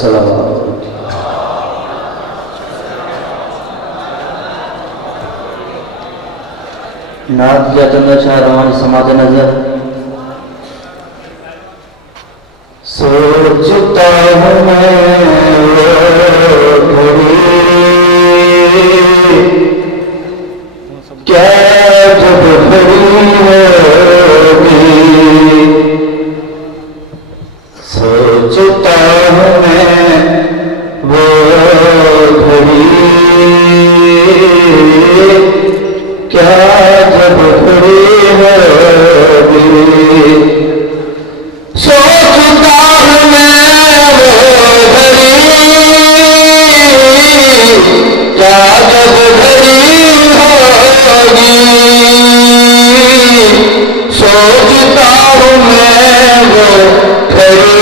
सलावत। नात या चंदा शाह रवानी समाज नजर। सोचता हूँ मैं वो घड़ी, क्या जब घड़ी होगी। सोचता हूँ मैं वो घड़ी, क्या जब घड़ी होगी। सोचता हूँ मैं वो घड़ी, क्या जब घड़ी होगी। सोचता हूँ मैं वो घड़ी,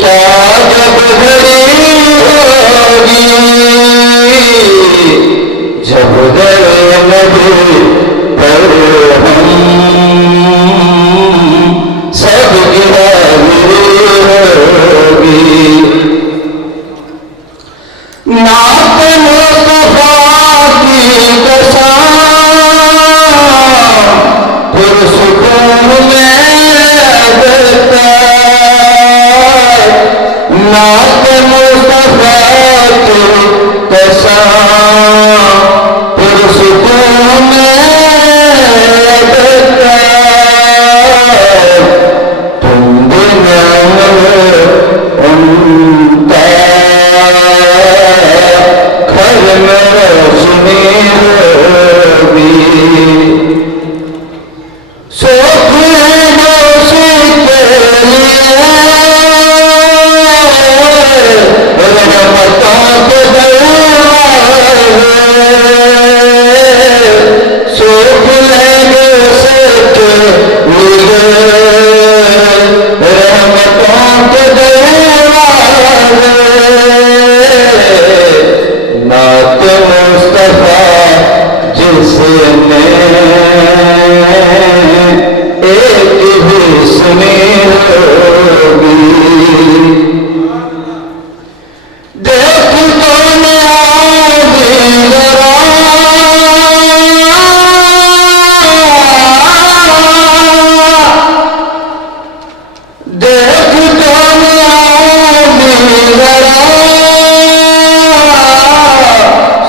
क्या जब घड़ी होगी। जब गए नबी पर हम सब गिरावी होगी। नात मुस्तफा की कसम पुरसुकून में लगता। नात मुस्तफा की कसम पुरसुकून में लगता। तुम बिना उनका घर में रोशनी होगी। नात मुस्तफा जिसने एक भी सुनी होगी। देख दुनिया जरा, देख दुनिया जरा,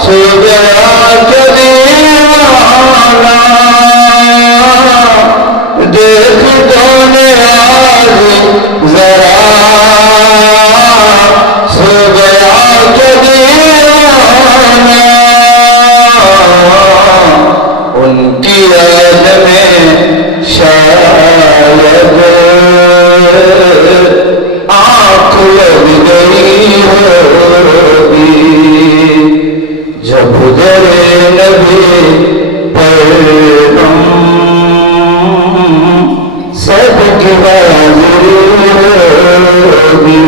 सो गया दीवाना। देख दुनिया जरा, सो गया दीवाना। उनकी याद में शायद आँख लग गई होगी। जब गुजरे नबी पर हम सब की हाजिरी होगी।